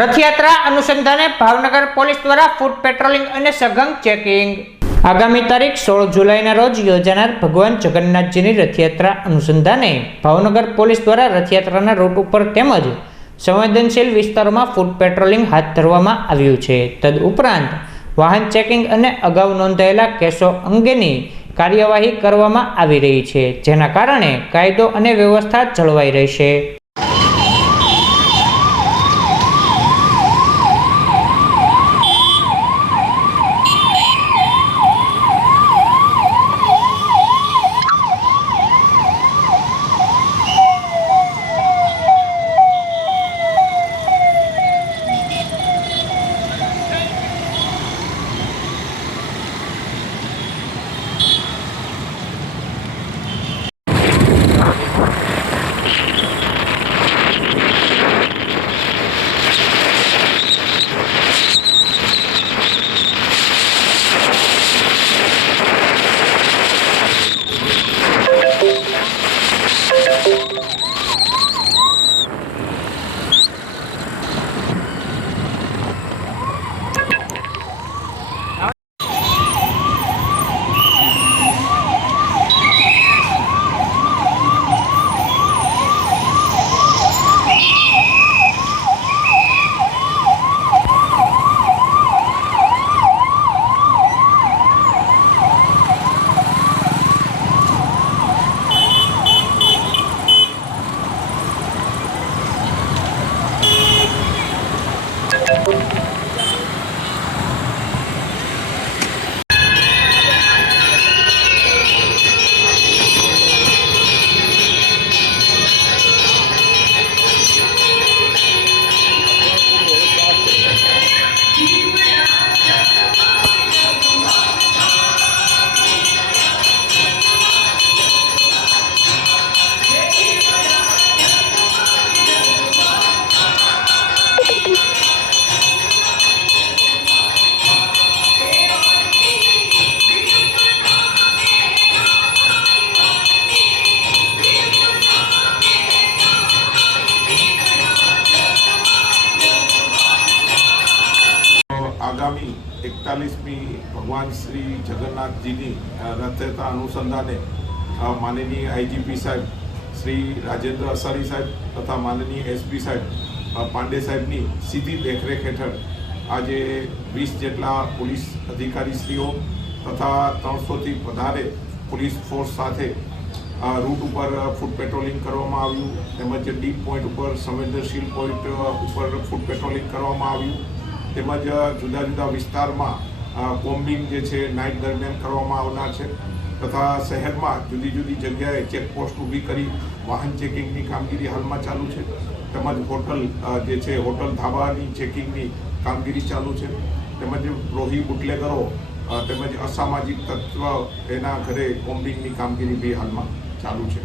રથયાત્રા અનુસંધાને ભાવનગર પોલીસ દ્વારા ફૂટ પેટ્રોલિંગ અને સઘન ચેકિંગ। આગામી તારીખ 16 જુલાઈના રોજ યોજાનાર ભગવાન જગન્નાથજીની રથયાત્રા અનુસંધાને ભાવનગર પોલીસ દ્વારા રથયાત્રાના રૂટ ઉપર તેમજ સંવેદનશીલ વિસ્તારોમાં ફૂટ પેટ્રોલિંગ હાથ ધરવામાં આવ્યું છે। તદુપરાંત વાહન ચેકિંગ અને અગાઉ નોંધાયેલા કેસો અંગેની કાર્યવાહી કરવામાં આવી રહી છે, જેના કારણે કાયદો અને વ્યવસ્થા જળવાઈ રહેશે। आगामी 41मी भगवान श्री जगन्नाथ जी रथयात्रा अनुसंधाने माननीय आईजीपी साहेब श्री राजेंद्र असारी साहेब तथा माननीय एसपी साहेब पांडे साहेबनी सीधी देखरेख हेठळ आज 20 जेटला पोलीस अधिकारीश्रीओ तथा 300 थी वधारे पोलीस फोर्स साथे रूट पर फूट पेट्रोलिंग करवामां आव्युं, तेमज डीप पॉइंट पर संवेदनशील पॉइंट पर फूट पेट्रोलिंग करवामां आव्युं, તેમજ જુદા જુદા વિસ્તારમાં કોમ્બિંગ જે છે નાઇટ દરમિયાન કરવામાં આવનાર છે તથા શહેરમાં જુદી જુદી જગ્યાએ ચેકપોસ્ટ ઊભી કરી વાહન ચેકિંગની કામગીરી હાલમાં ચાલુ છે, તેમજ હોટલ જે છે હોટલ ધાબાની ચેકિંગની કામગીરી ચાલુ છે, તેમજ રોહી બુટલેગરો તેમજ અસામાજિક તત્વ એના ઘરે કોમ્બિંગની કામગીરી બી હાલમાં ચાલુ છે।